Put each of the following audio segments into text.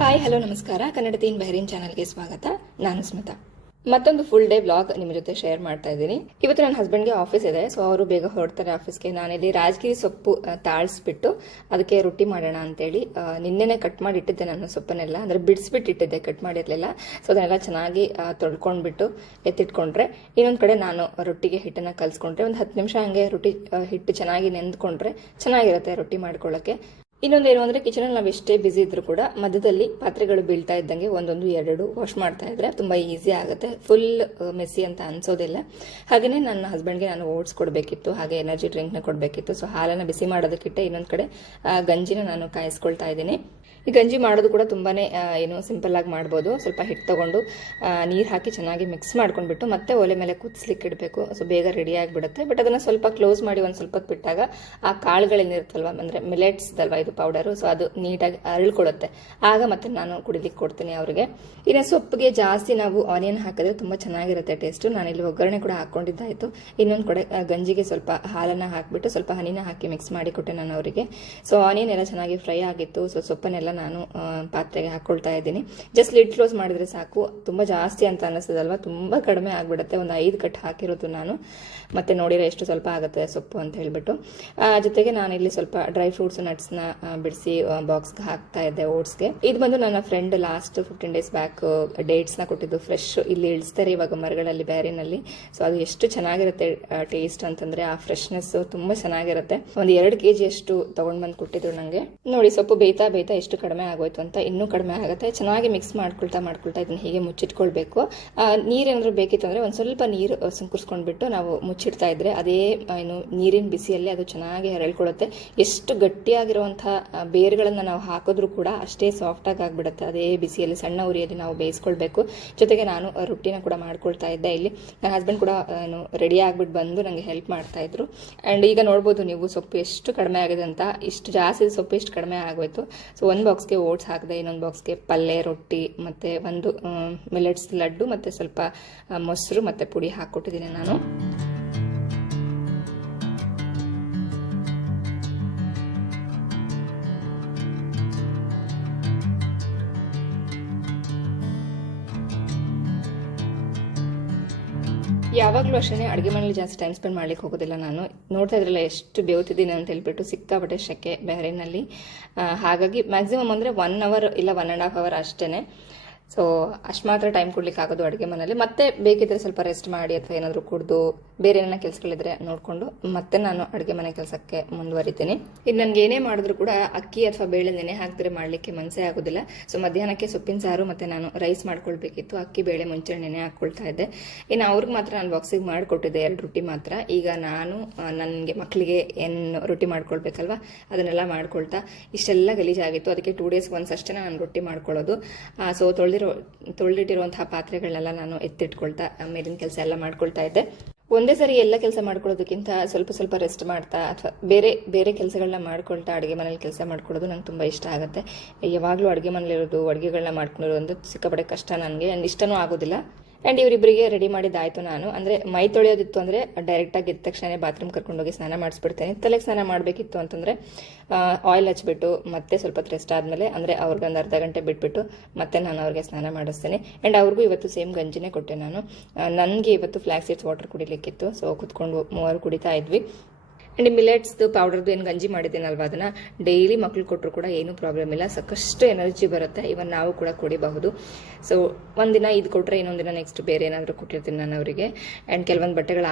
Hi hello ನಮಸ್ಕಾರ. ಕನ್ನಡ ತೀನ್ ಬಹರೀನ್ ಚಾನಲ್ಗೆ ಸ್ವಾಗತ. ನಾನು ಸ್ಮಿತಾ. ಮತ್ತೊಂದು ಫುಲ್ ಡೇ ವ್ಲಾಗ್ ನಿಮ್ಮ ಜೊತೆ ಶೇರ್ ಮಾಡ್ತಾ ಇದ್ದೀನಿ. ಇವತ್ತು ನನ್ನ ಹಸ್ಬೆಂಡ್ಗೆ ಆಫೀಸ್ ಇದೆ, ಸೊ ಅವರು ಬೇಗ ಹೊರಡ್ತಾರೆ ಆಫೀಸ್ಗೆ. ನಾನಿಲ್ಲಿ ರಾಜಗಿರಿ ಸೊಪ್ಪು ತಾಳಿಸ್ಬಿಟ್ಟು ಅದಕ್ಕೆ ರೊಟ್ಟಿ ಮಾಡೋಣ ಅಂತೇಳಿ ನಿನ್ನೆನೆ ಕಟ್ ಮಾಡಿ ಇಟ್ಟಿದ್ದೆ. ನಾನು ಸೊಪ್ಪನ್ನೆಲ್ಲ ಅಂದ್ರೆ ಬಿಡಿಸ್ಬಿಟ್ಟು ಇಟ್ಟಿದ್ದೆ, ಕಟ್ ಮಾಡಿರ್ಲಿಲ್ಲ. ಸೊ ಅದನ್ನೆಲ್ಲ ಚೆನ್ನಾಗಿ ತೊಳ್ಕೊಂಡ್ಬಿಟ್ಟು ಎತ್ತಿಟ್ಕೊಂಡ್ರೆ, ಇನ್ನೊಂದು ಕಡೆ ನಾನು ರೊಟ್ಟಿಗೆ ಹಿಟ್ಟನ್ನ ಕಲ್ಸ್ಕೊಂಡ್ರೆ ಒಂದು 10 ನಿಮಿಷ ಹಂಗೆ ರೊಟ್ಟಿ ಹಿಟ್ಟು ಚೆನ್ನಾಗಿ ನೆಂದ್ಕೊಂಡ್ರೆ ಚೆನ್ನಾಗಿರುತ್ತೆ ರೊಟ್ಟಿ ಮಾಡ್ಕೊಳ್ಳೋಕೆ. ಇನ್ನೊಂದೇನು ಅಂದ್ರೆ ಕಿಚನ್ ಅಲ್ಲಿ ನಾವು ಎಷ್ಟೇ ಬಿಸಿ ಇದ್ರೂ ಕೂಡ ಮಧ್ಯದಲ್ಲಿ ಪಾತ್ರೆಗಳು ಬೀಳ್ತಾ ಇದ್ದಂಗೆ ಒಂದೊಂದು ಎರಡು ವಾಶ್ ಮಾಡ್ತಾ ಇದ್ರೆ ತುಂಬಾ ಈಸಿ ಆಗುತ್ತೆ, ಫುಲ್ ಮೆಸ್ಸಿ ಅಂತ ಅನ್ಸೋದಿಲ್ಲ. ಹಾಗೇನೆ ನನ್ನ ಹಸ್ಬೆಂಡ್ಗೆ ನಾನು ಓಟ್ಸ್ ಕೊಡಬೇಕಿತ್ತು, ಹಾಗೆ ಎನರ್ಜಿ ಡ್ರಿಂಕ್ ನ ಕೊಡಬೇಕಿತ್ತು. ಸೊ ಹಾಲನ್ನ ಬಿಸಿ ಮಾಡೋದಕ್ಕಿಟ್ಟೆ, ಇನ್ನೊಂದ್ ಕಡೆ ಗಂಜಿನ ನಾನು ಕಾಯಿಸ್ಕೊಳ್ತಾ ಇದ್ದೀನಿ. ಈ ಗಂಜಿ ಮಾಡೋದು ಕೂಡ ತುಂಬಾನೇ ಸಿಂಪಲ್ ಆಗಿ ಮಾಡ್ಬೋದು. ಸ್ವಲ್ಪ ಹಿಟ್ಟು ತಗೊಂಡು ನೀರು ಹಾಕಿ ಚೆನ್ನಾಗಿ ಮಿಕ್ಸ್ ಮಾಡ್ಕೊಂಡ್ಬಿಟ್ಟು ಮತ್ತೆ ಒಲೆ ಮೇಲೆ ಕುದಿಸ್ಲಿಕ್ಕೆ ಇಡಬೇಕು. ಸೊ ಬೇಗ ರೆಡಿ ಆಗಿಬಿಡುತ್ತೆ. ಬಟ್ ಅದನ್ನ ಸ್ವಲ್ಪ ಕ್ಲೋಸ್ ಮಾಡಿ ಒಂದ್ ಸ್ವಲ್ಪ ಬಿಟ್ಟಾಗ ಆ ಕಾಳುಗಳೇನಿರುತ್ತಲ್ವಾ, ಅಂದ್ರೆ ಮಿಲೆಟ್ಸ್ ಅಲ್ವಾ ಇದು ಪೌಡರು, ಸೊ ಅದು ನೀಟಾಗಿ ಅರಳ್ಕೊಳ್ಳುತ್ತೆ. ಆಗ ಮತ್ತೆ ನಾನು ಕುಡಿಲಿಕ್ಕೆ ಕೊಡ್ತೀನಿ ಅವ್ರಿಗೆ. ಇನ್ನು ಸೊಪ್ಪಿಗೆ ಜಾಸ್ತಿ ನಾವು ಆನಿಯನ್ ಹಾಕಿದ್ರೆ ತುಂಬಾ ಚೆನ್ನಾಗಿರುತ್ತೆ ಟೇಸ್ಟ್. ನಾನಿಲ್ಲಿ ಒಗ್ಗರಣೆ ಕೂಡ ಹಾಕೊಂಡಿದ್ದಾಯ್ತು. ಇನ್ನೊಂದು ಕಡೆ ಗಂಜಿಗೆ ಸ್ವಲ್ಪ ಹಾಲನ್ನ ಹಾಕ್ಬಿಟ್ಟು ಸ್ವಲ್ಪ ಹನಿನ ಹಾಕಿ ಮಿಕ್ಸ್ ಮಾಡಿ ಕೊಟ್ಟೆ ನಾನು ಅವರಿಗೆ. ಸೊ ಆನಿಯನ್ ಎಲ್ಲ ಚೆನ್ನಾಗಿ ಫ್ರೈ ಆಗಿತ್ತು. ಸೊ ಸೊಪ್ಪನ್ನೆಲ್ಲ ನಾನು ಪಾತ್ರೆಗೆ ಹಾಕೊಳ್ತಾ ಇದ್ದೀನಿ. ಜಸ್ಟ್ ಲಿಡ್ ಕ್ಲೋಸ್ ಮಾಡಿದ್ರೆ ಸಾಕು. ತುಂಬಾ ಜಾಸ್ತಿ ಅಂತ ಅನಿಸ್ತದಲ್ವಾ, ತುಂಬಾ ಕಡಿಮೆ ಆಗ್ಬಿಡುತ್ತೆ. ಒಂದು 5 ಕಟ್ ಹಾಕಿರೋದು ನಾನು. ಮತ್ತೆ ನೋಡಿದ್ರೆ ಎಷ್ಟು ಸ್ವಲ್ಪ ಆಗುತ್ತೆ ಸೊಪ್ಪು ಅಂತ ಹೇಳ್ಬಿಟ್ಟು. ಜೊತೆಗೆ ನಾನು ಇಲ್ಲಿ ಸ್ವಲ್ಪ ಡ್ರೈ ಫ್ರೂಟ್ಸ್ ನಟ್ಸ್ ನ ಬಿಡಿಸಿ ಬಾಕ್ಸ್ಗೆ ಹಾಕ್ತಾ ಇದ್ದೆ, ಓಟ್ಸ್ಗೆ. ಇದು ಬಂದು ನನ್ನ friend last 15 days back dates ನ ಕೊಟ್ಟಿದ್ದು, ಫ್ರೆಶ್ ಇಲ್ಲಿ ಇಳಿಸ್ತಾರೆ ಇವಾಗ ಮರಗಳಲ್ಲಿ, ಬ್ಯಾರಿನಲ್ಲಿ. ಸೊ ಅದು ಎಷ್ಟು ಚೆನ್ನಾಗಿರುತ್ತೆ ಟೇಸ್ಟ್ ಅಂತಂದ್ರೆ, ಆ ಫ್ರೆಶ್ನೆಸ್ ತುಂಬಾ ಚೆನ್ನಾಗಿರುತ್ತೆ. ಒಂದು 2 kg ಅಷ್ಟು ತಗೊಂಡ್ ಬಂದು ಕೊಟ್ಟಿದ್ರು ನಂಗೆ. ನೋಡಿ ಸೊಪ್ಪು ಬೇಯ್ತಾ ಬೇಯ್ತಾ ಎಷ್ಟು ಕಡಿಮೆ ಆಗೋಯ್ತು ಅಂತ. ಇನ್ನೂ ಕಡಿಮೆ ಆಗುತ್ತೆ. ಚೆನ್ನಾಗಿ ಮಿಕ್ಸ್ ಮಾಡ್ಕೊಳ್ತಾ ಇದನ್ನ ಹೀಗೆ ಮುಚ್ಚಿಟ್ಕೊಳ್ಬೇಕು. ನೀರೇನಾದ್ರು ಬೇಕಿತ್ತು ಅಂದ್ರೆ ಒಂದ್ ಸ್ವಲ್ಪ ನೀರು ಸುಂಕುರ್ಸ್ಕೊಂಡ್ಬಿಟ್ಟು ನಾವು ಮುಚ್ಚಿಡ್ತಾ ಇದ್ರೆ ಅದೇ ನೀರಿನ ಬಿಸಿಯಲ್ಲಿ ಅದು ಚೆನ್ನಾಗಿ ಹರಳ್ಕೊಳ್ಳುತ್ತೆ. ಎಷ್ಟು ಗಟ್ಟಿಯಾಗಿರುವಂತಹ ಬೇರುಗಳನ್ನ ನಾವು ಹಾಕಿದ್ರು ಕೂಡ ಅಷ್ಟೇ ಸಾಫ್ಟ್ ಆಗಿ ಆಗ್ಬಿಡುತ್ತೆ. ಅದೇ ಬಿಸಿಯಲ್ಲಿ ಸಣ್ಣ ಉರಿಯಲ್ಲಿ ನಾವು ಬೇಯಿಸ್ಕೊಳ್ಬೇಕು. ಜೊತೆಗೆ ನಾನು ರೊಟ್ಟಿನ ಕೂಡ ಮಾಡ್ಕೊಳ್ತಾ ಇದ್ದೆ. ಇಲ್ಲಿ ನನ್ನ ಹಸ್ಬೆಂಡ್ ಕೂಡ ರೆಡಿ ಆಗ್ಬಿಟ್ಟು ಬಂದು ನಂಗೆ ಹೆಲ್ಪ್ ಮಾಡ್ತಾ ಇದ್ರು. ಅಂಡ್ ಈಗ ನೋಡ್ಬೋದು ನೀವು ಸೊಪ್ಪು ಎಷ್ಟು ಕಡಿಮೆ ಆಗಿದೆ ಅಂತ. ಇಷ್ಟು ಜಾಸ್ತಿ ಸೊಪ್ಪು ಎಷ್ಟು ಕಡಿಮೆ ಆಗೋಯ್ತು. ಸೊ ಒಂದು ಬಾಕ್ಸ್ಗೆ ಓಟ್ಸ್ ಹಾಕಿದೆ, ಇನ್ನೊಂದು ಬಾಕ್ಸ್ಗೆ ಪಲ್ಯ, ರೊಟ್ಟಿ, ಮತ್ತೆ ಒಂದು ಮಿಲೆಟ್ಸ್ ಲಡ್ಡು, ಮತ್ತೆ ಸ್ವಲ್ಪ ಮೊಸರು ಮತ್ತೆ ಪುಡಿ ಹಾಕೊಟ್ಟಿದ್ದೀನಿ ನಾನು. ಯಾವಾಗಲೂ ಅಷ್ಟೇ ಅಡುಗೆ ಮನೇಲಿ ಜಾಸ್ತಿ ಟೈಮ್ ಸ್ಪೆಂಡ್ ಮಾಡ್ಲಿಕ್ಕೆ ಹೋಗೋದಿಲ್ಲ ನಾನು. ನೋಡ್ತಾ ಇದ್ರಲ್ಲ ಎಷ್ಟು ಬೇವ್ತಿದ್ದೀನಿ ಅಂತ ಹೇಳ್ಬಿಟ್ಟು, ಸಿಕ್ಕಾಪಟ್ಟೆ ಶೆಕೆ ಬಹರೇನಲ್ಲಿ. ಹಾಗಾಗಿ ಮ್ಯಾಕ್ಸಿಮಮ್ ಅಂದ್ರೆ 1 hour ಇಲ್ಲ 1.5 hour ಅಷ್ಟೇನೆ. ಸೊ ಅಷ್ಟು ಮಾತ್ರ ಟೈಮ್ ಕೊಡ್ಲಿಕ್ಕೆ ಆಗೋದು ಅಡುಗೆ ಮನೇಲಿ. ಮತ್ತೆ ಬೇಕಿದ್ರೆ ಸ್ವಲ್ಪ ರೆಸ್ಟ್ ಮಾಡಿ ಅಥವಾ ಏನಾದರೂ ಕುಡ್ದು ಬೇರೆ ಏನಾರ ಕೆಲಸಗಳಿದ್ರೆ ನೋಡ್ಕೊಂಡು ಮತ್ತೆ ನಾನು ಅಡುಗೆ ಮನೆ ಕೆಲಸಕ್ಕೆ ಮುಂದುವರಿತೀನಿ. ಇನ್ನು ನನ್ಗೆ ಏನೇ ಮಾಡಿದ್ರು ಕೂಡ ಅಕ್ಕಿ ಅಥವಾ ಬೇಳೆ ನೆನೆ ಹಾಕಿದ್ರೆ ಮಾಡ್ಲಿಕ್ಕೆ ಮನಸ್ಸೇ ಆಗೋದಿಲ್ಲ. ಸೊ ಮಧ್ಯಾಹ್ನಕ್ಕೆ ಸೊಪ್ಪಿನ ಸಾರು ಮತ್ತೆ ನಾನು ರೈಸ್ ಮಾಡ್ಕೊಳ್ಬೇಕಿತ್ತು. ಅಕ್ಕಿ ಬೇಳೆ ಮುಂಚೆ ನೆನೆ ಹಾಕೊಳ್ತಾ ಇದ್ದೆ. ಇನ್ನು ಅವ್ರಿಗೆ ಮಾತ್ರ ನಾನು ಬಾಕ್ಸಿಗೆ ಮಾಡಿಕೊಟ್ಟಿದ್ದೆ 2 ರೊಟ್ಟಿ ಮಾತ್ರ. ಈಗ ನಾನು ನನಗೆ ಮಕ್ಕಳಿಗೆ ಏನು ರೊಟ್ಟಿ ಮಾಡ್ಕೊಳ್ಬೇಕಲ್ವಾ, ಅದನ್ನೆಲ್ಲ ಮಾಡ್ಕೊಳ್ತಾ ಇಷ್ಟೆಲ್ಲ ಗಲೀಜಾಗಿತ್ತು. ಅದಕ್ಕೆ 2 days once ಅಷ್ಟೇ ನಾನು ರೊಟ್ಟಿ ಮಾಡ್ಕೊಳ್ಳೋದು. ಸೊ ತೊಳೆದಿಟ್ಟಿರುವಂತಹ ಪಾತ್ರೆಗಳನ್ನೆಲ್ಲ ನಾನು ಎತ್ತಿಟ್ಕೊಳ್ತಾ ಮೇಲಿನ ಕೆಲಸ ಎಲ್ಲ ಮಾಡ್ಕೊಳ್ತಾ ಇದ್ದೆ. ಒಂದೇ ಸರಿ ಎಲ್ಲ ಕೆಲಸ ಮಾಡ್ಕೊಳ್ಳೋದಕ್ಕಿಂತ ಸ್ವಲ್ಪ ಸ್ವಲ್ಪ ರೆಸ್ಟ್ ಮಾಡ್ತಾ ಅಥವಾ ಬೇರೆ ಬೇರೆ ಕೆಲಸಗಳನ್ನ ಮಾಡ್ಕೊಳ್ತಾ ಅಡುಗೆ ಮನೇಲಿ ಕೆಲಸ ಮಾಡ್ಕೊಳ್ಳೋದು ನಂಗೆ ತುಂಬಾ ಇಷ್ಟ ಆಗುತ್ತೆ. ಯಾವಾಗಲೂ ಅಡುಗೆ ಮನೇಲಿ ಇರೋದು, ಅಡುಗೆಗಳನ್ನ ಮಾಡ್ಕೊಂಡಿರೋದು ಅಂದ್ರೆ ಸಿಕ್ಕಾಪಟ್ಟೆ ಕಷ್ಟ ನನಗೆ, ಅಂಡ್ ಇಷ್ಟನೂ ಆಗೋದಿಲ್ಲ. ಅಂಡ್ ಇವರಿಬ್ಬರಿಗೆ ರೆಡಿ ಮಾಡಿದ್ದಾಯ್ತು. ನಾನು ಅಂದ್ರೆ ಮೈ ತೊಳೆಯೋದಿತ್ತು ಅಂದ್ರೆ ಡೈರೆಕ್ಟ್ ಆಗಿ ಎದ್ದ ತಕ್ಷಣ ಬಾತ್ರೂಮ್ ಕರ್ಕೊಂಡೋಗಿ ಸ್ನಾನ ಮಾಡಿಸ್ಬಿಡ್ತೇನೆ. ತಲೆಗೆ ಸ್ನಾನ ಮಾಡಬೇಕಿತ್ತು ಅಂತಂದ್ರೆ ಆಯಿಲ್ ಹಚ್ಬಿಟ್ಟು ಮತ್ತೆ ಸ್ವಲ್ಪ ರೆಸ್ಟ್ ಆದ್ಮೇಲೆ ಅಂದ್ರೆ ಅವ್ರಿಗೆ ಒಂದು ಅರ್ಧ ಗಂಟೆ ಬಿಟ್ಬಿಟ್ಟು ಮತ್ತೆ ನಾನು ಅವ್ರಿಗೆ ಸ್ನಾನ ಮಾಡಿಸ್ತೇನೆ. ಅಂಡ್ ಅವ್ರಿಗೂ ಇವತ್ತು ಸೇಮ್ ಗಂಜಿನೇ ಕೊಟ್ಟೆ ನಾನು. ನನಗೆ ಇವತ್ತು ಫ್ಲಾಕ್ಸ್ ಸೀಡ್ಸ್ ವಾಟರ್ ಕುಡಿಲಿಕ್ಕಿತ್ತು. ಸೊ ಕುತ್ಕೊಂಡು 3 ಕುಡಿತಾ ಇದ್ವಿ. ಅಂಡ್ ಮಿಲೆಟ್ಸ್ ಪೌಡರ್ದು ಏನು ಗಂಜಿ ಮಾಡಿದ್ದೀನಲ್ವಾ, ಅದನ್ನ ಡೈಲಿ ಮಕ್ಳು ಕೊಟ್ಟರು ಕೂಡ ಏನೂ ಪ್ರಾಬ್ಲಮ್ ಇಲ್ಲ, ಸಾಕಷ್ಟು ಎನರ್ಜಿ ಬರುತ್ತೆ. ಇವನ್ ನಾವು ಕೂಡ ಕುಡಿಬಹುದು. ಸೊ ಒಂದಿನ ಇದು ಕೊಟ್ಟರೆ ಇನ್ನೊಂದಿನ ನೆಕ್ಸ್ಟ್ ಬೇರೆ ಏನಾದರೂ ಕೊಟ್ಟಿರ್ತೀನಿ ನಾನು ಅವರಿಗೆ. ಅಂಡ್ ಕೆಲವೊಂದು ಬಟ್ಟೆಗಳು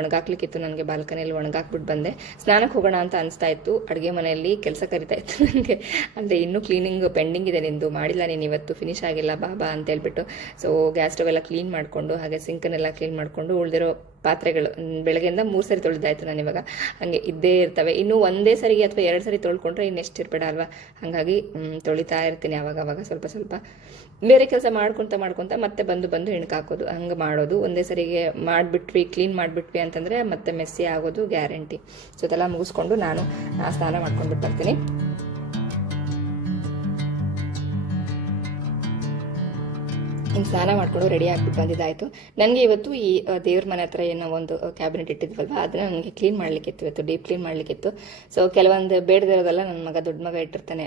ಒಣಗಾಕ್ಲಿಕ್ಕಿತ್ತು ನನಗೆ, ಬಾಲ್ಕನಿಯಲ್ಲಿ ಒಣಗಾಕ್ಬಿಟ್ಟು ಬಂದೆ. ಸ್ನಾನಕ್ಕೆ ಹೋಗೋಣ ಅಂತ ಅನಿಸ್ತಾ ಇತ್ತು. ಅಡುಗೆ ಮನೆಯಲ್ಲಿ ಕೆಲಸ ಕರಿತಾ ಇತ್ತು ನನಗೆ, ಅಂದರೆ ಇನ್ನೂ ಕ್ಲೀನಿಂಗ್ ಪೆಂಡಿಂಗ್ ಇದೆ, ನಿಂದು ಮಾಡಿಲ್ಲ ನೀನು ಇವತ್ತು, ಫಿನಿಶ್ ಆಗಿಲ್ಲ ಬಾಬಾ ಅಂತ ಹೇಳ್ಬಿಟ್ಟು. ಸೊ ಗ್ಯಾಸ್ ಸ್ಟವ್ ಎಲ್ಲ ಕ್ಲೀನ್ ಮಾಡಿಕೊಂಡು ಹಾಗೆ ಸಿಂಕನ್ನೆಲ್ಲ ಕ್ಲೀನ್ ಮಾಡಿಕೊಂಡು ಉಳಿದಿರೋ ಪಾತ್ರೆಗಳು ಬೆಳಗ್ಗೆಯಿಂದ 3 ಸರಿ ತೊಳೆದಾಯ್ತು ನಾನು. ಇವಾಗ ಹಂಗೆ ಇದ್ದೇ ಇರ್ತವೆ. ಇನ್ನು ಒಂದೇ ಸರಿಗೆ ಅಥವಾ 2 ಸರಿ ತೊಳ್ಕೊಂಡ್ರೆ ಇನ್ನೆಷ್ಟು ಇರ್ಬೇಡ ಅಲ್ವಾ, ಹಾಗಾಗಿ ತೊಳಿತಾ ಇರ್ತೀನಿ ಅವಾಗ ಸ್ವಲ್ಪ ಸ್ವಲ್ಪ. ಬೇರೆ ಕೆಲಸ ಮಾಡ್ಕೊಂತ ಮತ್ತೆ ಬಂದು ಹೆಣ್ಕಾಕೋದು, ಹಂಗೆ ಮಾಡೋದು. ಒಂದೇ ಸರಿಗೆ ಮಾಡಿಬಿಟ್ವಿ, ಕ್ಲೀನ್ ಮಾಡಿಬಿಟ್ವಿ ಅಂತಂದ್ರೆ ಮತ್ತೆ ಮೆಸ್ಸಿ ಆಗೋದು ಗ್ಯಾರಂಟಿ. ಸೊ ಅದೆಲ್ಲ ಮುಗಿಸ್ಕೊಂಡು ನಾನು ಸ್ನಾನ ಮಾಡ್ಕೊಂಡ್ಬಿಟ್ಟು ಬರ್ತೀನಿ. ಇನ್ನು ಸ್ನಾನ ಮಾಡ್ಕೊಂಡು ರೆಡಿ ಆಗಿಬಿಟ್ಟು ಬಂದಿದ್ದಾಯಿತು. ನನಗೆ ಇವತ್ತು ಈ ದೇವ್ರ ಮನೆ ಹತ್ರ ಏನೋ ಒಂದು ಕ್ಯಾಬಿನೆಟ್ ಇಟ್ಟಿದ್ವಲ್ವ, ಅದನ್ನ ನನಗೆ ಕ್ಲೀನ್ ಮಾಡಲಿಕ್ಕಿತ್ತು, ಇವತ್ತು ಡೀಪ್ ಕ್ಲೀನ್ ಮಾಡಲಿಕ್ಕಿತ್ತು. ಸೊ ಕೆಲವೊಂದು ಬೇಡದಿರೋದೆಲ್ಲ ನನ್ನ ಮಗ ದೊಡ್ಡ ಮಗ ಇಟ್ಟಿರ್ತಾನೆ,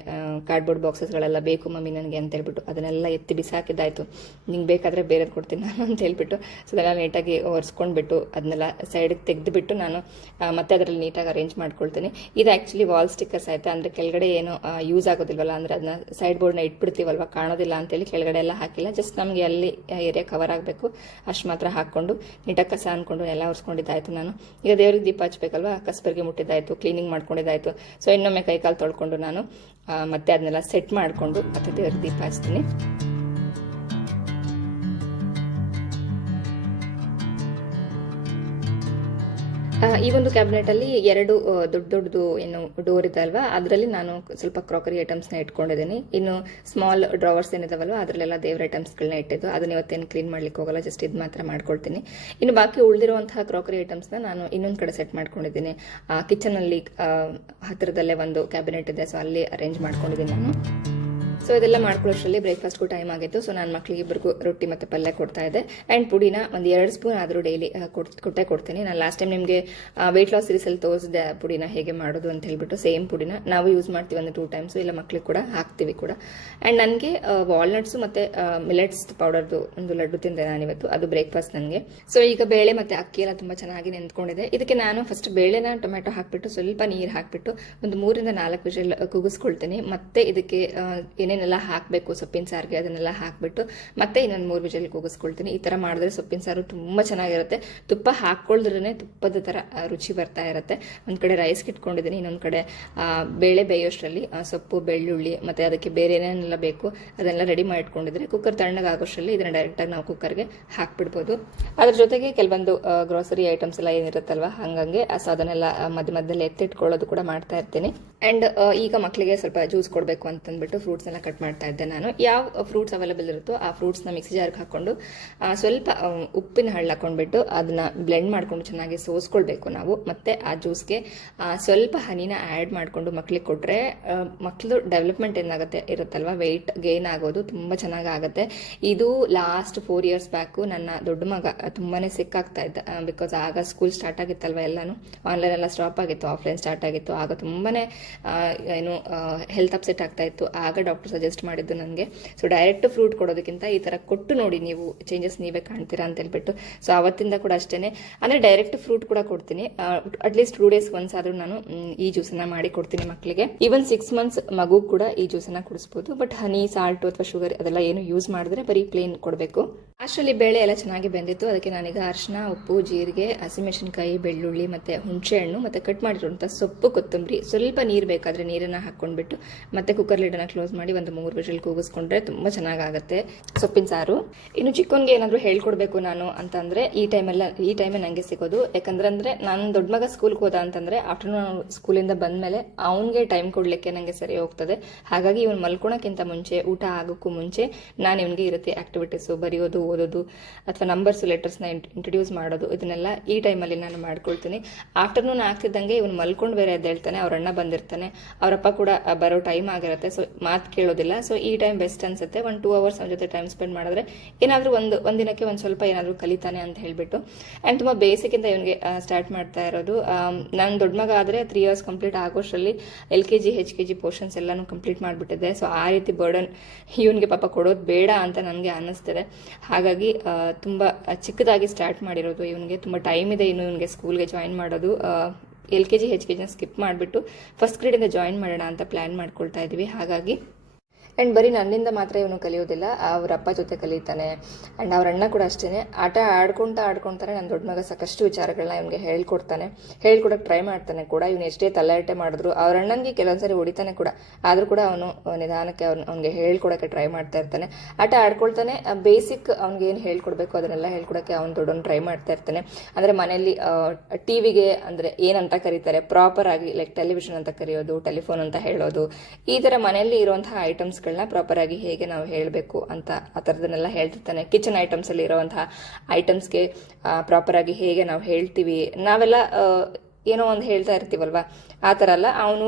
ಕಾರ್ಡ್ಬೋರ್ಡ್ ಬಾಕ್ಸಸ್ಗಳೆಲ್ಲ ಬೇಕು ಮಮ್ಮಿ ನನಗೆ ಅಂತ ಹೇಳ್ಬಿಟ್ಟು ಅದನ್ನೆಲ್ಲ ಎತ್ತಿ ಬಿಸಾಕಿದ್ದಾಯಿತು. ನಿಂಗೆ ಬೇಕಾದರೆ ಬೇರೆದು ಕೊಡ್ತೀನಿ ನಾನು ಅಂತ ಹೇಳ್ಬಿಟ್ಟು ಸೊ ಅದೆಲ್ಲ ನೀಟಾಗಿ ಒರೆಸ್ಕೊಂಡ್ಬಿಟ್ಟು ಅದನ್ನೆಲ್ಲ ಸೈಡಿಗೆ ತೆಗೆದುಬಿಟ್ಟು ನಾನು ಮತ್ತೆ ಅದರಲ್ಲಿ ನೀಟಾಗಿ ಅರೇಂಜ್ ಮಾಡ್ಕೊಳ್ತೀನಿ. ಇದು ಆ್ಯಕ್ಚುಲಿ ವಾಲ್ ಸ್ಟಿಕ್ಕರ್ಸ್ ಆಯಿತಾ, ಅಂದರೆ ಕೆಳಗಡೆ ಏನೋ ಯೂಸ್ ಆಗೋದಿಲ್ವಲ್ಲ, ಅಂದರೆ ಅದನ್ನ ಸೈಡ್ ಬೋರ್ಡ್ನ ಇಟ್ಬಿಡ್ತೀವಲ್ವ, ಕಾಣೋದಿಲ್ಲ ಅಂತೇಳಿ ಕೆಳಗಡೆ ಎಲ್ಲ ಹಾಕಿಲ್ಲ. ಜಸ್ಟ್ ನಮಗೆ ಅಲ್ಲಿ ಏರಿಯಾ ಕವರ್ ಆಗಬೇಕು ಅಷ್ಟು ಮಾತ್ರ ಹಾಕ್ಕೊಂಡು ನೀಟಾಗಿ ಕಸ ಅಂದ್ಕೊಂಡು ಎಲ್ಲ ಒರೆಸ್ಕೊಂಡಿದ್ದಾಯಿತು. ನಾನು ಈಗ ದೇವ್ರಿಗೆ ದೀಪ ಹಚ್ಬೇಕಲ್ವ, ಕಸ್ಬರ್ಗೆ ಮುಟ್ಟಿದ್ದಾಯಿತು, ಕ್ಲೀನಿಂಗ್ ಮಾಡ್ಕೊಂಡಿದ್ದಾಯಿತು. ಸೊ ಇನ್ನೊಮ್ಮೆ ಕೈಕಾಲು ತೊಳ್ಕೊಂಡು ನಾನು ಮತ್ತೆ ಅದನ್ನೆಲ್ಲ ಸೆಟ್ ಮಾಡಿಕೊಂಡು ಮತ್ತೆ ದೇವ್ರಿಗೆ ದೀಪ ಹಚ್ತೀನಿ. ಈ ಒಂದು ಕ್ಯಾಬಿನೆಟಲ್ಲಿ 2 ದೊಡ್ಡದು ಏನು ಡೋರ್ ಇದೆ ಅಲ್ವಾ, ಅದರಲ್ಲಿ ನಾನು ಸ್ವಲ್ಪ ಕ್ರಾಕರಿ ಐಟಮ್ಸ್ನ ಇಟ್ಕೊಂಡಿದ್ದೀನಿ. ಇನ್ನು ಸ್ಮಾಲ್ ಡ್ರಾವರ್ಸ್ ಏನಿದಾವಲ್ವ ಅದರಲ್ಲೆಲ್ಲ ದೇವ್ರ ಐಟಮ್ಸ್ಗಳನ್ನ ಇಟ್ಟಿದ್ದು, ಅದನ್ನ ಇವತ್ತೇನು ಕ್ಲೀನ್ ಮಾಡ್ಲಿಕ್ಕೆ ಹೋಗಲ್ಲ, ಜಸ್ಟ್ ಇದು ಮಾತ್ರ ಮಾಡ್ಕೊಳ್ತೀನಿ. ಇನ್ನು ಬಾಕಿ ಉಳಿದಿರುವಂತಹ ಕ್ರಾಕರಿ ಐಟಮ್ಸ್ನ ನಾನು ಇನ್ನೊಂದು ಕಡೆ ಸೆಟ್ ಮಾಡ್ಕೊಂಡಿದ್ದೀನಿ. ಕಿಚನಲ್ಲಿ ಹತ್ತಿರದಲ್ಲೇ ಒಂದು ಕ್ಯಾಬಿನೆಟ್ ಇದೆ, ಸೊ ಅಲ್ಲಿ ಅರೇಂಜ್ ಮಾಡ್ಕೊಂಡಿದ್ದೀನಿ ನಾನು. ಸೊ ಇದೆಲ್ಲ ಮಾಡ್ಕೊಳ್ಳೋಷ್ಟರಲ್ಲಿ ಬ್ರೇಕ್ಫಾಸ್ಟ್ಗೂ ಟೈಮ್ ಆಗಿತ್ತು. ಸೊ ನಾನು ಮಕ್ಕಳಿಗೆ ಇಬ್ಬರಿಗೂ ರೊಟ್ಟಿ ಮತ್ತು ಪಲ್ಯ ಕೊಡ್ತಾ ಇದ್ದೆ. ಆ್ಯಂಡ್ ಪುಡಿನ ಒಂದು 2 ಸ್ಪೂನ್ ಆದರೂ ಡೈಲಿ ಕೊಟ್ಟೇ ಕೊಡ್ತೀನಿ. ನಾನು ಲಾಸ್ಟ್ ಟೈಮ್ ನಿಮಗೆ ವೆಯ್ಟ್ ಲಾಸ್ ಸೀರೀಸಲ್ಲಿ ತೋರಿಸಿದೆ ಪುಡಿನ ಹೇಗೆ ಮಾಡೋದು ಅಂತ ಹೇಳ್ಬಿಟ್ಟು. ಸೇಮ್ ಪುಡಿನ ನಾವು ಯೂಸ್ ಮಾಡ್ತೀವಿ ಒಂದು 2 ಟೈಮ್ಸು, ಇಲ್ಲ ಮಕ್ಕಳಿಗೆ ಕೂಡ ಹಾಕ್ತೀವಿ ಕೂಡ. ಆ್ಯಂಡ್ ನನಗೆ ವಾಲ್ನಟ್ಸು ಮತ್ತು ಮಿಲೆಟ್ಸ್ ಪೌಡರ್ದು ಒಂದು ಲಡ್ಡು ತಿಂದೆ ನಾನಿವತ್ತು, ಅದು ಬ್ರೇಕ್ಫಾಸ್ಟ್ ನನಗೆ. ಸೊ ಈಗ ಬೇಳೆ ಮತ್ತು ಅಕ್ಕಿ ಎಲ್ಲ ತುಂಬ ಚೆನ್ನಾಗಿ ನೆಂದ್ಕೊಂಡಿದೆ. ಇದಕ್ಕೆ ನಾನು ಫಸ್ಟ್ ಬೇಳೆನ ಟೊಮೆಟೊ ಹಾಕಿಬಿಟ್ಟು ಸ್ವಲ್ಪ ನೀರು ಹಾಕಿಬಿಟ್ಟು ಒಂದು 3 ರಿಂದ 4 ವಿಷಲ್ ಕೂಗಿಸ್ಕೊಳ್ತೀನಿ. ಮತ್ತೆ ಇದಕ್ಕೆ ಏನೇನೆಲ್ಲ ಹಾಕಬೇಕು ಸೊಪ್ಪಿನ ಸಾರಿಗೆ ಅದನ್ನೆಲ್ಲ ಹಾಕಿಬಿಟ್ಟು ಮತ್ತೆ ಇನ್ನೊಂದು 3 ವಿಷಲ್ ಕೂಗಿಸ್ಕೊಳ್ತೀನಿ. ಈ ಥರ ಮಾಡಿದ್ರೆ ಸೊಪ್ಪಿನ ಸಾರು ತುಂಬ ಚೆನ್ನಾಗಿರುತ್ತೆ. ತುಪ್ಪ ಹಾಕ್ಕೊಳ್ದ್ರೇ ತುಪ್ಪದ ಥರ ರುಚಿ ಬರ್ತಾ ಇರುತ್ತೆ. ಒಂದು ಕಡೆ ರೈಸ್ಗೆ ಇಟ್ಕೊಂಡಿದ್ದೀನಿ, ಇನ್ನೊಂದು ಕಡೆ ಬೇಳೆ ಬೇಯೋಷ್ಟರಲ್ಲಿ ಸೊಪ್ಪು, ಬೆಳ್ಳುಳ್ಳಿ ಮತ್ತು ಅದಕ್ಕೆ ಬೇರೆ ಏನೇನೆಲ್ಲ ಬೇಕು ಅದನ್ನೆಲ್ಲ ರೆಡಿ ಮಾಡಿ ಇಟ್ಕೊಂಡಿದ್ರೆ ಕುಕ್ಕರ್ ತಣ್ಣಗಾಗೋಷ್ಟರಲ್ಲಿ ಇದನ್ನು ಡೈರೆಕ್ಟಾಗಿ ನಾವು ಕುಕ್ಕರ್ಗೆ ಹಾಕ್ಬಿಡ್ಬೋದು. ಅದ್ರ ಜೊತೆಗೆ ಕೆಲವೊಂದು ಗ್ರೋಸರಿ ಐಟಮ್ಸ್ ಎಲ್ಲ ಏನಿರುತ್ತಲ್ವ ಹಂಗಂಗೆ ಸೊ ಅದನ್ನೆಲ್ಲ ಮಧ್ಯದಲ್ಲಿ ಎತ್ತಿಟ್ಕೊಳ್ಳೋದು ಕೂಡ ಮಾಡ್ತಾ ಇರ್ತೀನಿ. ಆ್ಯಂಡ್ ಈಗ ಮಕ್ಕಳಿಗೆ ಸ್ವಲ್ಪ ಜ್ಯೂಸ್ ಕೊಡಬೇಕು ಅಂತಂದ್ಬಿಟ್ಟು ಫ್ರೂಟ್ಸ್ನೆಲ್ಲ ಕಟ್ ಮಾಡ್ತಾ ಇದ್ದೆ ನಾನು. ಯಾವ ಫ್ರೂಟ್ಸ್ ಅವೈಲೇಬಲ್ ಇರುತ್ತೋ ಆ ಫ್ರೂಟ್ಸ್ನ ಮಿಕ್ಸಿ ಜಾರ್ಗೆ ಹಾಕ್ಕೊಂಡು ಸ್ವಲ್ಪ ಉಪ್ಪಿನ ಹಳ್ಳ ಹಾಕೊಂಡ್ಬಿಟ್ಟು ಅದನ್ನ ಬ್ಲೆಂಡ್ ಮಾಡ್ಕೊಂಡು ಚೆನ್ನಾಗಿ ಸೋಸ್ಕೊಳ್ಬೇಕು ನಾವು. ಮತ್ತೆ ಆ ಜ್ಯೂಸ್ಗೆ ಸ್ವಲ್ಪ ಹನಿನ ಆ್ಯಡ್ ಮಾಡಿಕೊಂಡು ಮಕ್ಕಳಿಗೆ ಕೊಟ್ಟರೆ ಮಕ್ಕಳು ಡೆವಲಪ್ಮೆಂಟ್ ಏನಾಗುತ್ತೆ ಇರುತ್ತಲ್ವ, ವೆಯ್ಟ್ ಗೇನ್ ಆಗೋದು ತುಂಬ ಚೆನ್ನಾಗಾಗುತ್ತೆ. ಇದು ಲಾಸ್ಟ್ 4 years ಬ್ಯಾಕು ನನ್ನ ದೊಡ್ಡ ಮಗ ತುಂಬಾ ಸಿಕ್ಕಾಗ್ತಾ ಇದ್ದ. ಬಿಕಾಸ್ ಆಗ ಸ್ಕೂಲ್ ಸ್ಟಾರ್ಟ್ ಆಗಿತ್ತಲ್ವ, ಎಲ್ಲಾನು ಆನ್ಲೈನ್ ಎಲ್ಲ ಸ್ಟಾಪ್ ಆಗಿತ್ತು, ಆಫ್ಲೈನ್ ಸ್ಟಾರ್ಟ್ ಆಗಿತ್ತು. ಆಗ ತುಂಬಾ ಏನು ಹೆಲ್ತ್ ಅಪ್ಸೆಟ್ ಆಗ್ತಾ ಇತ್ತು. ಆಗ ಡಾಕ್ಟರ್ ಸಜೆಸ್ಟ್ ಮಾಡಿದ್ದು ನನಗೆ, ಸೊ ಡೈರೆಕ್ಟ್ ಫ್ರೂಟ್ ಕೊಡೋದಕ್ಕಿಂತ ಈ ಥರ ಕೊಟ್ಟು ನೋಡಿ ನೀವು ಚೇಂಜಸ್ ನೀವೇ ಕಾಣ್ತೀರಾ ಅಂತ ಹೇಳ್ಬಿಟ್ಟು. ಸೊ ಅವತ್ತಿಂದ ಕೂಡ ಅಷ್ಟೇ, ಅಂದರೆ ಡೈರೆಕ್ಟ್ ಫ್ರೂಟ್ ಕೂಡ ಕೊಡ್ತೀನಿ. ಅಟ್ಲೀಸ್ಟ್ 2 days once ಆದರೂ ನಾನು ಈ ಜ್ಯೂಸನ್ನು ಮಾಡಿ ಕೊಡ್ತೀನಿ ಮಕ್ಕಳಿಗೆ. ಈವನ್ 6 months ಮಗು ಕೂಡ ಈ ಜ್ಯೂಸನ್ನು ಕುಡಿಸ್ಬೋದು. ಬಟ್ ಹನಿ, ಸಾಲ್ಟು ಅಥವಾ ಶುಗರ್ ಅದೆಲ್ಲ ಏನು ಯೂಸ್ ಮಾಡಿದ್ರೆ ಬರೀ ಪ್ಲೇನ್ ಕೊಡಬೇಕು. ಅಷ್ಟರಲ್ಲಿ ಬೇಳೆ ಎಲ್ಲ ಚೆನ್ನಾಗಿ ಬೆಂದಿತ್ತು. ಅದಕ್ಕೆ ನಾನೀಗ ಅರಿಶಿನ, ಉಪ್ಪು, ಜೀರಿಗೆ, ಹಸಿಮೆಣಸಿನಕಾಯಿ, ಬೆಳ್ಳುಳ್ಳಿ ಮತ್ತು ಹುಣಸೆ ಹಣ್ಣು ಮತ್ತು ಕಟ್ ಮಾಡಿರುವಂಥ ಸೊಪ್ಪು, ಕೊತ್ತಂಬರಿ, ಸ್ವಲ್ಪ ನೀರು ಬೇಕಾದರೆ ನೀರನ್ನು ಹಾಕ್ಕೊಂಡ್ಬಿಟ್ಟು ಮತ್ತೆ ಕುಕ್ಕರ್ ಲಿಡನ್ನು ಕ್ಲೋಸ್ ಮಾಡಿ ಒಂದು 3 ವಿಷಲ್ ಕೂಗಿಸ್ಕೊಂಡ್ರೆ ತುಂಬ ಚೆನ್ನಾಗಾಗುತ್ತೆ ಸೊಪ್ಪಿನ ಸಾರು. ಇನ್ನು ಚಿಕ್ಕವನಿಗೆ ಏನಾದರೂ ಹೇಳ್ಕೊಡ್ಬೇಕು ನಾನು ಅಂತಂದರೆ ಈ ಟೈಮೇ ನನಗೆ ಸಿಗೋದು. ಯಾಕಂದ್ರೆ ನಾನು ದೊಡ್ಡ ಮಗ ಸ್ಕೂಲ್ಗೆ ಹೋದ ಅಂತಂದರೆ ಆಫ್ಟರ್ನೂನ್ ಸ್ಕೂಲಿಂದ ಬಂದಮೇಲೆ ಅವನಿಗೆ ಟೈಮ್ ಕೊಡಲಿಕ್ಕೆ ನನಗೆ ಸರಿ ಹೋಗ್ತದೆ. ಹಾಗಾಗಿ ಇವನು ಮಲ್ಕೊಳಕ್ಕಿಂತ ಮುಂಚೆ, ಊಟ ಆಗೋಕ್ಕೂ ಮುಂಚೆ ನಾನು ಇವನಿಗೆ ಇರುತ್ತೆ ಆಕ್ಟಿವಿಟೀಸು, ಬರೆಯೋದು, ಓದೋದು ಅಥವಾ ನಂಬರ್ಸು, ಲೆಟರ್ಸ್ನ ಇಂಟ್ರೊಡ್ಯೂಸ್ ಮಾಡೋದು, ಇದನ್ನೆಲ್ಲ ಈ ಟೈಮಲ್ಲಿ ನಾನು ಮಾಡ್ಕೊಳ್ತೀನಿ. ಆಫ್ಟರ್ನೂನ್ ಆಗ್ತಿದ್ದಂಗೆ ಇವನು ಮಲ್ಕೊಂಡು ಬೇರೆ ಎದ್ದೇಳ್ತಾನೆ, ಅವ್ರ ಅಣ್ಣ ಬಂದಿರ್ತಾನೆ, ಅವರಪ್ಪ ಕೂಡ ಬರೋ ಟೈಮ್ ಆಗಿರುತ್ತೆ. ಸೊ ಮಾತು ಕೇಳೋದಿಲ್ಲ. ಸೊ ಈ ಟೈಮ್ ಬೆಸ್ಟ್ ಅನ್ಸುತ್ತೆ. 1-2 hours ಅವನ ಜೊತೆ ಟೈಮ್ ಸ್ಪೆಂಡ್ ಮಾಡಿದ್ರೆ ಏನಾದರೂ ಒಂದಿನಕ್ಕೆ ಒಂದು ಸ್ವಲ್ಪ ಏನಾದರೂ ಕಲಿತಾನೆ ಅಂತ ಹೇಳ್ಬಿಟ್ಟು. ಆ್ಯಂಡ್ ತುಂಬ ಬೇಸಿಕ್ಕಿಂದ ಇವನಿಗೆ ಸ್ಟಾರ್ಟ್ ಮಾಡ್ತಾ ಇರೋದು. ನಾನು ದೊಡ್ಡ ಮಗ ಆದರೆ 3 years ಕಂಪ್ಲೀಟ್ ಆಗೋಷ್ಟರಲ್ಲಿ LKG HKG ಪೋರ್ಷನ್ಸ್ ಎಲ್ಲಾನು ಕಂಪ್ಲೀಟ್ ಮಾಡಿಬಿಟ್ಟಿದೆ. ಸೊ ಆ ರೀತಿ ಬರ್ಡನ್ ಇವನಿಗೆ ಪಾಪ ಕೊಡೋದು ಬೇಡ ಅಂತ ನನಗೆ ಅನ್ನಿಸ್ತಿದೆ. ಹಾಗಾಗಿ ತುಂಬ ಚಿಕ್ಕದಾಗಿ ಸ್ಟಾರ್ಟ್ ಮಾಡಿರೋದು. ಇವನಿಗೆ ತುಂಬ ಟೈಮ್ ಇದೆ ಇನ್ನು ಇವನಿಗೆ ಸ್ಕೂಲ್ಗೆ ಜಾಯಿನ್ ಮಾಡೋದು. LKG HKG ಸ್ಕಿಪ್ ಮಾಡಿಬಿಟ್ಟು ಫಸ್ಟ್ ಗ್ರೇಡಿಂದ ಜಾಯಿನ್ ಮಾಡೋಣ ಅಂತ ಪ್ಲ್ಯಾನ್ ಮಾಡ್ಕೊಳ್ತಾ ಇದ್ದೀವಿ. ಹಾಗಾಗಿ ಆ್ಯಂಡ್ ಬರೀ ನನ್ನಿಂದ ಮಾತ್ರ ಇವನು ಕಲಿಯೋದಿಲ್ಲ, ಅವ್ರ ಅಪ್ಪ ಜೊತೆ ಕಲಿತಾನೆ. ಆ್ಯಂಡ್ ಅವ್ರ ಅಣ್ಣ ಕೂಡ ಅಷ್ಟೇ, ಆಟ ಆಡ್ಕೊಳ್ತಾರೆ. ನನ್ನ ದೊಡ್ಡ ಮಗ ಸಾಕಷ್ಟು ವಿಚಾರಗಳನ್ನ ಇವನಿಗೆ ಹೇಳ್ಕೊಡಕ್ಕೆ ಟ್ರೈ ಮಾಡ್ತಾನೆ ಕೂಡ. ಇವನು ಎಷ್ಟೇ ತಲೆಹರಟೆ ಮಾಡಿದ್ರು ಅವ್ರ ಅಣ್ಣನಿಗೆ ಕೆಲವೊಂದ್ಸರಿ ಹೊಡಿತಾನೆ ಕೂಡ, ಆದರೂ ಕೂಡ ಅವನು ನಿಧಾನಕ್ಕೆ ಅವ್ನಿಗೆ ಹೇಳ್ಕೊಡಕ್ಕೆ ಟ್ರೈ ಮಾಡ್ತಾ ಇರ್ತಾನೆ. ಆಟ ಆಡ್ಕೊಳ್ತಾನೆ. ಬೇಸಿಕ್ ಅವ್ನಿಗೆ ಏನು ಹೇಳ್ಕೊಡ್ಬೇಕು ಅದನ್ನೆಲ್ಲ ಹೇಳ್ಕೊಡಕ್ಕೆ ಅವ್ನು ದೊಡ್ಡವನು ಟ್ರೈ ಮಾಡ್ತಾ ಇರ್ತಾನೆ. ಅಂದರೆ ಮನೆಯಲ್ಲಿ ಟಿವಿಗೆ ಅಂದರೆ ಏನಂತ ಕರೀತಾರೆ ಪ್ರಾಪರ್ ಆಗಿ, ಲೈಕ್ ಟೆಲಿವಿಷನ್ ಅಂತ ಕರೆಯೋದು, ಟೆಲಿಫೋನ್ ಅಂತ ಹೇಳೋದು, ಈ ಥರ ಮನೆಯಲ್ಲಿ ಇರುವಂತಹ ಐಟಮ್ಸ್ಗಳನ್ನ ಪ್ರಾಪರ್ ಆಗಿ ಹೇಗೆ ನಾವು ಹೇಳಬೇಕು ಅಂತ ಆ ಥರದನ್ನೆಲ್ಲ ಹೇಳ್ತಿರ್ತಾನೆ. ಕಿಚನ್ ಐಟಮ್ಸ್ ಅಲ್ಲಿ ಇರುವಂತಹ ಐಟಮ್ಸ್ಗೆ ಪ್ರಾಪರ್ ಆಗಿ ಹೇಗೆ ನಾವು ಹೇಳ್ತೀವಿ, ನಾವೆಲ್ಲ ಏನೋ ಒಂದು ಹೇಳ್ತಾ ಇರ್ತೀವಲ್ವಾ, ಆ ಥರ ಅಲ್ಲ. ಅವನು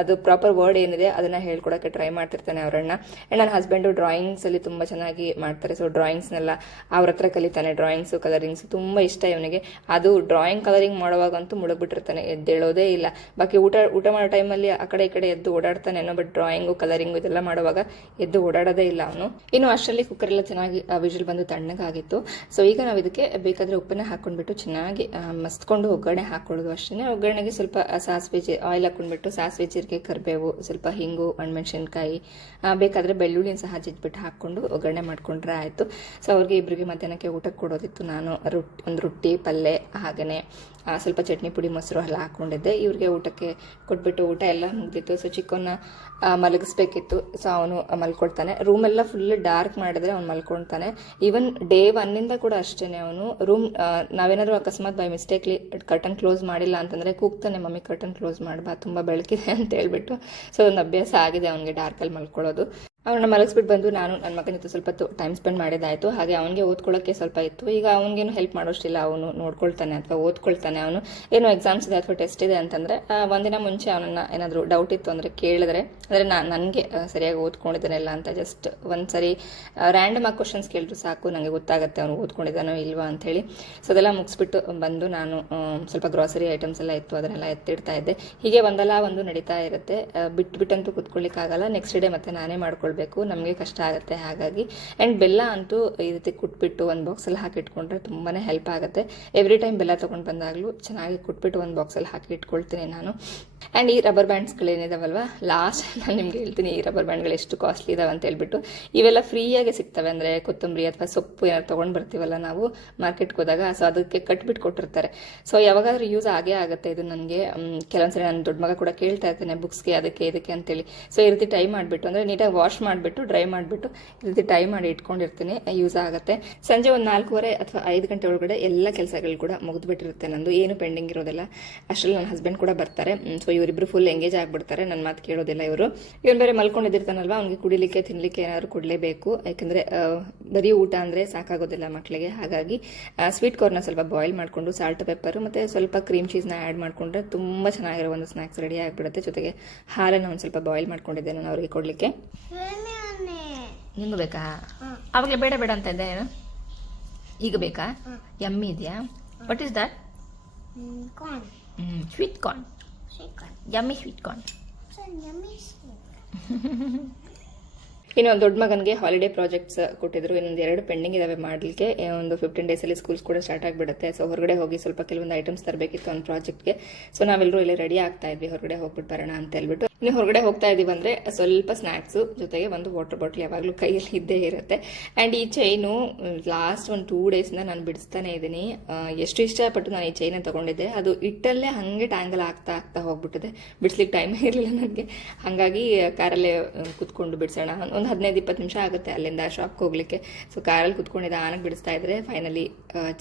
ಅದು ಪ್ರಾಪರ್ ವರ್ಡ್ ಏನಿದೆ ಅದನ್ನ ಹೇಳ್ಕೊಡಕ್ಕೆ ಟ್ರೈ ಮಾಡ್ತಿರ್ತಾನೆ ಅವರನ್ನ. ಅಂಡ್ ನನ್ನ ಹಸ್ಬೆಂಡು ಡ್ರಾಯಿಂಗ್ಸ್ ಅಲ್ಲಿ ತುಂಬಾ ಚೆನ್ನಾಗಿ ಮಾಡ್ತಾರೆ. ಸೊ ಡ್ರಾಯಿಂಗ್ಸ್ನೆಲ್ಲ ಅವ್ರ ಹತ್ರ ಕಲಿತಾನೆ. ಡ್ರಾಯಿಂಗ್ಸ್ ಕಲರಿಂಗ್ಸ್ ತುಂಬಾ ಇಷ್ಟ ಇವನಿಗೆ. ಅದು ಡ್ರಾಯಿಂಗ್ ಕಲರಿಂಗ್ ಮಾಡುವಾಗಂತೂ ಮುಳುಗ್ಬಿಟ್ಟಿರ್ತಾನೆ, ಎದ್ದೇಳೋದೇ ಇಲ್ಲ. ಬಾಕಿ ಊಟ ಮಾಡೋ ಟೈಮಲ್ಲಿ ಆ ಕಡೆ ಈ ಕಡೆ ಎದ್ದು ಓಡಾಡ್ತಾನೇನೋ, ಬಟ್ ಡ್ರಾಯಿಂಗು ಕಲರಿಂಗು ಇದೆಲ್ಲ ಮಾಡುವಾಗ ಎದ್ದು ಓಡಾಡೋದೇ ಇಲ್ಲ ಅವನು. ಇನ್ನು ಅಷ್ಟರಲ್ಲಿ ಕುಕ್ಕರ್ ಎಲ್ಲ ಚೆನ್ನಾಗಿ ವಿಜಿಲ್ ಬಂದು ತಣ್ಣಗಾಗಿತ್ತು. ಸೊ ಈಗ ನಾವು ಇದಕ್ಕೆ ಬೇಕಾದ್ರೆ ಉಪ್ಪನ್ನ ಹಾಕೊಂಡ್ಬಿಟ್ಟು ಚೆನ್ನಾಗಿ ಮಸ್ತ್ಕೊಂಡು ಒಗ್ಗರಣೆ ಹಾಕೊಳ್ಳೋದು ಅಷ್ಟೇ. ಒಗ್ಗರಣೆಗೆ ಸ್ವಲ್ಪ ಸಾಸಿವೆ ಆಯಿಲ್ ಹಾಕೊಂಡ್ಬಿಟ್ಟು ಸಾಸಿವೆ, ಜೀರಿಗೆ, ಕರಿಬೇವು, ಸ್ವಲ್ಪ ಹಿಂಗು, ಒಣಮೆಣಸಿನ್ಕಾಯಿ, ಬೇಕಾದ್ರೆ ಬೆಳ್ಳುಳ್ಳಿನ ಸಹ ಜಜ್ಬಿಟ್ಟು ಹಾಕೊಂಡು ಒಗ್ಗರಣೆ ಮಾಡ್ಕೊಂಡ್ರೆ ಆಯ್ತು. ಸೊ ಅವ್ರಿಗೆ ಇಬ್ಬರಿಗೆ ಮಧ್ಯಾಹ್ನಕ್ಕೆ ಊಟಕ್ಕೆ ಕೊಡೋದಿತ್ತು. ನಾನು ಒಂದು ರೊಟ್ಟಿ, ಪಲ್ಯ, ಹಾಗೇನೆ ಸ್ವಲ್ಪ ಚಟ್ನಿ ಪುಡಿ, ಮೊಸರು ಎಲ್ಲ ಹಾಕೊಂಡಿದ್ದೆ. ಇವ್ರಿಗೆ ಊಟಕ್ಕೆ ಕೊಟ್ಬಿಟ್ಟು ಊಟ ಎಲ್ಲ ಮುಗ್ದಿತ್ತು. ಸೊ ಚಿಕ್ಕವನ್ನ ಮಲಗಿಸ್ಬೇಕಿತ್ತು. ಸೊ ಅವನು ಮಲ್ಕೊಳ್ತಾನೆ. ರೂಮ್ ಎಲ್ಲ ಫುಲ್ ಡಾರ್ಕ್ ಮಾಡಿದ್ರೆ ಅವ್ನು ಮಲ್ಕೊಳ್ತಾನೆ. ಈವನ್ ಡೇ 1 ಕೂಡ ಅಷ್ಟೇನೆ. ಅವನು ರೂಮ್ ನಾವೇನಾದ್ರು ಅಕಸ್ಮಾತ್ ಬೈ ಮಿಸ್ಟೇಕ್ಲಿ ಕರ್ಟನ್ ಕ್ಲೋಸ್ ಮಾಡಿಲ್ಲ ಅಂತಂದ್ರೆ ಕೂಗ್ತಾನೆ, ಮಮ್ಮಿ ಕರ್ಟನ್ ಕ್ಲೋಸ್ ಮಾಡಬಾ, ತುಂಬಾ ಬೆಳಕಿದೆ ಅಂತ ಹೇಳ್ಬಿಟ್ಟು. ಸೊ ಒಂದು ಅಭ್ಯಾಸ ಆಗಿದೆ ಅವನಿಗೆ ಡಾರ್ಕಲ್ಲಿ ಮಲ್ಕೊಳ್ಳೋದು. ಅವನ್ನ ಮಲಗಿಸ್ಬಿಟ್ಟು ಬಂದು ನಾನು ನನ್ನ ಮಗನ ಜೊತೆ ಸ್ವಲ್ಪ ಟೈಮ್ ಸ್ಪೆಂಡ್ ಮಾಡಿದಾಯ್ತು. ಹಾಗೆ ಅವನಿಗೆ ಓದ್ಕೊಳ್ಳೋಕ್ಕೆ ಸ್ವಲ್ಪ ಇತ್ತು. ಈಗ ಅವನಿಗೇನು ಹೆಲ್ಪ್ ಮಾಡೋಷ್ಟಿಲ್ಲ, ಅವನು ನೋಡ್ಕೊಳ್ತಾನೆ ಅಥವಾ ಓದ್ಕೊಳ್ತಾನೆ. ಅವನು ಏನೋ ಎಕ್ಸಾಮ್ಸ್ ಇದೆ ಅಥವಾ ಟೆಸ್ಟ್ ಇದೆ ಅಂತಂದ್ರೆ ಒಂದಿನ ಮುಂಚೆ ಅವನನ್ನ ಏನಾದರೂ ಡೌಟ್ ಇತ್ತು ಅಂದ್ರೆ ಕೇಳಿದ್ರೆ, ಅಂದ್ರೆ ನನಗೆ ಸರಿಯಾಗಿ ಓದ್ಕೊಂಡಿದ್ದಾನೆಲ್ಲ ಅಂತ ಜಸ್ಟ್ ಒಂದ್ಸರಿ ರ್ಯಾಂಡಮ್ ಆಗಿ ಕ್ವಶನ್ಸ್ ಕೇಳಿದ್ರು ಸಾಕು, ನನಗೆ ಗೊತ್ತಾಗುತ್ತೆ ಅವನು ಓದ್ಕೊಂಡಿದ್ದಾನೋ ಇಲ್ವಾ ಅಂತ ಹೇಳಿ. ಸೊ ಅದೆಲ್ಲ ಮುಗಿಸ್ಬಿಟ್ಟು ಬಂದು ನಾನು ಸ್ವಲ್ಪ ಗ್ರಾಸರಿ ಐಟಮ್ಸ್ ಎಲ್ಲ ಇತ್ತು, ಅದನ್ನೆಲ್ಲ ಎತ್ತಿಡ್ತಾ ಇದ್ದೆ. ಹೀಗೆ ಒಂದಲ್ಲ ಒಂದು ನಡೀತಾ ಇರುತ್ತೆ. ಬಿಟ್ಟಂತೂ ಕುತ್ಕೊಳ್ಳಿಕ್ಕಾಗಲ್ಲ. ನೆಕ್ಸ್ಟ್ ಡೇ ಮತ್ತೆ ನಾನೇ ಮಾಡ್ಕೊಳ್ಬೇಕು, ನಮಗೆ ಕಷ್ಟ ಆಗುತ್ತೆ. ಹಾಗಾಗಿ ಅಂಡ್ ಬೆಲ್ಲ ಅಂತೂ ಈ ರೀತಿ ಕುಟ್ಬಿಟ್ಟು ಒಂದು ಬಾಕ್ಸಲ್ಲಿ ಹಾಕಿ ಇಟ್ಕೊಂಡ್ರೆ ತುಂಬಾನೇ ಹೆಲ್ಪ್ ಆಗುತ್ತೆ. ಎವ್ರಿ ಟೈಮ್ ಬೆಲ್ಲ ತಗೊಂಡು ಬಂದಾಗಲೂ ಚೆನ್ನಾಗಿ ಕುಟ್ಬಿಟ್ಟು ಒಂದು ಬಾಕ್ಸಲ್ಲಿ ಹಾಕಿ ಇಟ್ಕೊಳ್ತೀನಿ ನಾನು. ಅಂಡ್ ಈ ರಬ್ಬರ್ ಬ್ಯಾಂಡ್ಸ್ಗಳೇನಿದಾವಲ್ವಾ, ಲಾಸ್ಟ್ ನಾನು ನಿಮ್ಗೆ ಹೇಳ್ತೀನಿ ಈ ರಬ್ಬರ್ ಬ್ಯಾಂಡ್ಗಳು ಎಷ್ಟು ಕಾಸ್ಟ್ಲಿ ಇದಾವೆ ಅಂತ ಹೇಳ್ಬಿಟ್ಟು. ಇವೆಲ್ಲ ಫ್ರೀಯಾಗಿ ಸಿಗ್ತವೆ. ಅಂದ್ರೆ ಕೊತ್ತಂಬರಿ ಅಥವಾ ಸೊಪ್ಪು ಏನಾದ್ರು ತೊಗೊಂಡು ಬರ್ತೀವಲ್ಲ ನಾವು ಮಾರ್ಕೆಟ್ಗೆ ಹೋದಾಗ, ಸೊ ಅದಕ್ಕೆ ಕಟ್ಬಿಟ್ಟು ಕೊಟ್ಟಿರ್ತಾರೆ. ಸೊ ಯಾವಾಗಾದ್ರೂ ಯೂಸ್ ಆಗೇ ಆಗುತ್ತೆ ಇದು ನನಗೆ. ಕೆಲವೊಂದ್ಸರಿ ನನ್ನ ದೊಡ್ಡ ಮಗ ಕೂಡ ಕೇಳ್ತಾ ಇರ್ತಾನೆ ಬುಕ್ಸ್ಗೆ ಅದಕ್ಕೆ ಇದಕ್ಕೆ ಅಂತೇಳಿ. ಸೊ ಈ ರೀತಿ ಟೈ ಮಾಡಿಬಿಟ್ಟು ಅಂದ್ರೆ ನೀಟಾಗಿ ವಾಶ್ ಮಾಡಿಬಿಟ್ಟು ಡ್ರೈ ಮಾಡಿಬಿಟ್ಟು ಈ ರೀತಿ ಟೈ ಮಾಡಿ ಇಟ್ಕೊಂಡಿರ್ತೀನಿ, ಯೂಸ್ ಆಗುತ್ತೆ. ಸಂಜೆ ಒಂದು 4:15 ಅಥವಾ 5 ಗಂಟೆ ಒಳಗಡೆ ಎಲ್ಲ ಕೆಲಸಗಳು ಕೂಡ ಮುಗಿದ್ಬಿಟ್ಟಿರುತ್ತೆ ನಂದು, ಏನು ಪೆಂಡಿಂಗ್ ಇರೋದಿಲ್ಲ. ಅಷ್ಟರಲ್ಲಿ ನನ್ನ ಹಸ್ಬೆಂಡ್ ಕೂಡ ಬರ್ತಾರೆ. ಸೊ ಇವರಿಬ್ರು ಫುಲ್ ಎಂಗೇಜ್ ಆಗ್ಬಿಡ್ತಾರೆ, ನನ್ನ ಮಾತು ಕೇಳೋದಿಲ್ಲ ಇವರು. ಇವನು ಬೇರೆ ಮಲ್ಕೊಂಡಿದ್ದಿರ್ತಾನಲ್ವಾ, ಅವ್ನಿಗೆ ಕುಡಿಲಿಕ್ಕೆ ತಿನ್ಲಿಕ್ಕೆ ಏನಾದ್ರು ಕೊಡಲೇಬೇಕು. ಯಾಕಂದ್ರೆ ಬರೀ ಊಟ ಅಂದ್ರೆ ಸಾಕಾಗೋದಿಲ್ಲ ಮಕ್ಕಳಿಗೆ. ಹಾಗಾಗಿ ಸ್ವೀಟ್ ಕಾರ್ನ ಸ್ವಲ್ಪ ಬಾಯ್ಲ್ ಮಾಡಿಕೊಂಡು ಸಾಲ್ಟ್, ಪೆಪ್ಪರ್ ಮತ್ತೆ ಸ್ವಲ್ಪ ಕ್ರೀಮ್ ಚೀಸ್ನ ಆ್ಯಡ್ ಮಾಡಿಕೊಂಡ್ರೆ ತುಂಬಾ ಚೆನ್ನಾಗಿರೋ ಒಂದು ಸ್ನಾಕ್ಸ್ ರೆಡಿ ಆಗಿಬಿಡುತ್ತೆ. ಜೊತೆಗೆ ಹಾಲನ್ನು ಒಂದು ಸ್ವಲ್ಪ ಬಾಯ್ಲ್ ಮಾಡ್ಕೊಂಡಿದ್ದೆ ನಾನು ಅವ್ರಿಗೆ ಕೊಡ್ಲಿಕ್ಕೆ. ನಿಮ್ಗೆ ಬೇಕಾ? ಅವಾಗಲೇ ಬೇಡ ಬೇಡ ಅಂತ ಇದ್ದೆ. ಏನು ಈಗ ಬೇಕಾ? ಯಮ್ಮಿ ಇದೆಯಾ? What is that? Sweet corn. Yummy sweet corn. ಇನ್ನು ದೊಡ್ಡ ಮಗನಿಗೆ ಹಾಲಿಡೇ ಪ್ರಾಜೆಕ್ಟ್ಸ್ ಕೊಟ್ಟಿದ್ರು. ಇನ್ನೊಂದು 2 ಪೆಂಡಿಂಗ್ ಇದಾವೆ ಮಾಡಲಿಕ್ಕೆ. ಒಂದು 15 ಡೇಸಲ್ಲಿ ಸ್ಕೂಲ್ಸ್ ಕೂಡ ಸ್ಟಾರ್ಟ್ ಆಗಿಬಿಡುತ್ತೆ. ಸೊ ಹೊರಗಡೆ ಹೋಗಿ ಸ್ವಲ್ಪ ಕೆಲವೊಂದು ಐಟಮ್ಸ್ ತರಬೇಕಿತ್ತು ಒಂದು ಪ್ರಾಜೆಕ್ಟ್ಗೆ. ಸೊ ನಾವೆಲ್ಲರೂ ಇಲ್ಲಿ ರೆಡಿ ಆಗ್ತಾ ಇದ್ವಿ, ಹೊರಗಡೆ ಹೋಗ್ಬಿಟ್ಟು ಬರೋಣ ಅಂತ ಹೇಳ್ಬಿಟ್ಟು. ಇನ್ನು ಹೊರಗಡೆ ಹೋಗ್ತಾ ಇದೀವಿ ಅಂದ್ರೆ ಸ್ವಲ್ಪ ಸ್ನಾಕ್ಸು ಜೊತೆಗೆ ಒಂದು ವಾಟರ್ ಬಾಟಲ್ ಯಾವಾಗಲೂ ಕೈಯಲ್ಲಿ ಇದ್ದೇ ಇರುತ್ತೆ. ಅಂಡ್ ಈ ಚೈನು ಲಾಸ್ಟ್ ಒಂದು 2 ಡೇಸ್ನ ನಾನು ಬಿಡಿಸ್ತಾನೆ ಇದ್ದೀನಿ. ಎಷ್ಟು ಇಷ್ಟಪಟ್ಟು ನಾನು ಈ ಚೈನ ತಗೊಂಡಿದ್ದೆ, ಅದು ಇಟ್ಟಲ್ಲೇ ಹಂಗೆ ಟ್ಯಾಂಗಲ್ ಆಗ್ತಾ ಹೋಗ್ಬಿಟ್ಟಿದೆ. ಬಿಡಿಸ್ಲಿಕ್ಕೆ ಟೈಮ್ ಇರಲಿಲ್ಲ ನನಗೆ. ಹಾಗಾಗಿ ಕಾರಲ್ಲೇ ಕುತ್ಕೊಂಡು ಬಿಡಿಸೋಣ, ಒಂದು 15-20 ನಿಮಿಷ ಆಗುತ್ತೆ ಅಲ್ಲಿಂದ ಶಾಪ್ಗೆ ಹೋಗ್ಲಿಕ್ಕೆ. ಸೊ ಕಾರಲ್ಲಿ ಕುತ್ಕೊಂಡಿದ್ದ ಆನಕ್ಕೆ ಬಿಡಿಸ್ತಾ ಇದ್ರೆ ಫೈನಲಿ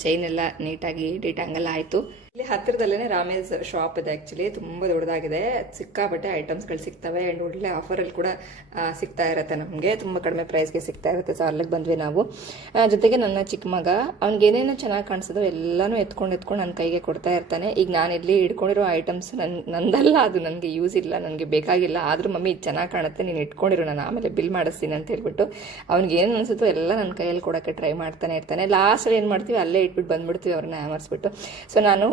ಚೈನ್ ಎಲ್ಲ ನೀಟಾಗಿ ಡಿಟ್ಯಾಂಗಲ್ ಆಯ್ತು. ಇಲ್ಲಿ ಹತ್ತಿರದಲ್ಲೇ ರಾಮೇಶ್ ಶಾಪ್ ಇದೆ. ಆಕ್ಚುಲಿ ತುಂಬಾ ದೊಡ್ಡದಾಗಿದೆ, ಸಿಕ್ಕಾಬಟ್ಟೆ ಐಟಮ್ಸ್ಗಳು ಸಿಗ್ತವೆ. ಅಂಡ್ ಒಳ್ಳೆ ಆಫರಲ್ಲಿ ಕೂಡ ಸಿಗ್ತಾ ಇರುತ್ತೆ, ನಮಗೆ ತುಂಬಾ ಕಡಿಮೆ ಪ್ರೈಸ್ಗೆ ಸಿಗ್ತಾ ಇರುತ್ತೆ. ಸೊ ಅಲ್ಲಿಗೆ ಬಂದ್ವಿ ನಾವು. ಜೊತೆಗೆ ನನ್ನ ಚಿಕ್ಕ ಮಗ ಅವ್ನಿಗೆ ಏನೇನೋ ಚೆನ್ನಾಗಿ ಕಾಣಿಸೋದು ಎಲ್ಲಾನು ಎತ್ಕೊಂಡು ನನ್ನ ಕೈಗೆ ಕೊಡ್ತಾ ಇರ್ತಾನೆ. ಈಗ ನಾನು ಇಲ್ಲಿ ಇಟ್ಕೊಂಡಿರೋ ಐಟಮ್ಸ್ ನಂದಲ್ಲ, ಅದು ನನಗೆ ಯೂಸ್ ಇಲ್ಲ, ನನಗೆ ಬೇಕಾಗಿಲ್ಲ. ಆದ್ರೂ ಮಮ್ಮಿ ಇದು ಚೆನ್ನಾಗಿ ಕಾಣುತ್ತೆ, ನೀನು ಇಟ್ಕೊಂಡಿರೋ, ನಾನು ಆಮೇಲೆ ಬಿಲ್ ಮಾಡಿಸ್ತೀನಿ ಅಂತ ಹೇಳ್ಬಿಟ್ಟು ಅವ್ನಿಗೆ ಏನು ಅನ್ಸುತ್ತೋ ಎಲ್ಲ ನನ್ನ ಕೈಯಲ್ಲಿ ಕೊಡೋಕ್ಕೆ ಟ್ರೈ ಮಾಡ್ತಾನೆ ಇರ್ತಾನೆ. ಲಾಸ್ಟ್ ಏನು ಮಾಡ್ತೀವಿ, ಅಲ್ಲೇ ಇಟ್ಬಿಟ್ಟು ಬಂದ್ಬಿಡ್ತೀವಿ ಅವ್ರನ್ನ ಆಮರ್ಸ್ಬಿಟ್ಟು. ಸೊ ನಾನು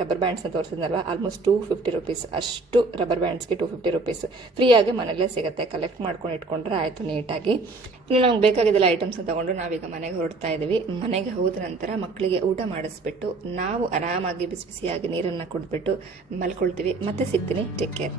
ರಬ್ಬರ್ ಬ್ಯಾಂಡ್ಸ್ನ ತೋರಿಸಿದ್ನಲ್ವ, ಆಲ್ಮೋಸ್ಟ್ 250 ರುಪೀಸ್ ಅಷ್ಟು ರಬ್ಬರ್ ಬ್ಯಾಂಡ್ಸ್ಗೆ 250 ರುಪೀಸ್ ಫ್ರೀಯಾಗಿ ಮನೆಯಲ್ಲೇ ಸಿಗುತ್ತೆ. ಕಲೆಕ್ಟ್ ಮಾಡ್ಕೊಂಡು ಇಟ್ಕೊಂಡ್ರೆ ಆಯಿತು ನೀಟಾಗಿ. ಇನ್ನು ನಮ್ಗೆ ಬೇಕಾಗಿದ್ದೆಲ್ಲ ಐಟಮ್ಸ್ನ ತಗೊಂಡು ನಾವೀಗ ಮನೆಗೆ ಹೊರಡ್ತಾ ಇದ್ದೀವಿ. ಮನೆಗೆ ಹೋದ ನಂತರ ಮಕ್ಕಳಿಗೆ ಊಟ ಮಾಡಿಸ್ಬಿಟ್ಟು ನಾವು ಆರಾಮಾಗಿ ಬಿಸಿ ಬಿಸಿಯಾಗಿ ನೀರನ್ನು ಕುಡಿದ್ಬಿಟ್ಟು ಮಲ್ಕೊಳ್ತೀವಿ. ಮತ್ತೆ ಸಿಗ್ತೀನಿ. Take care.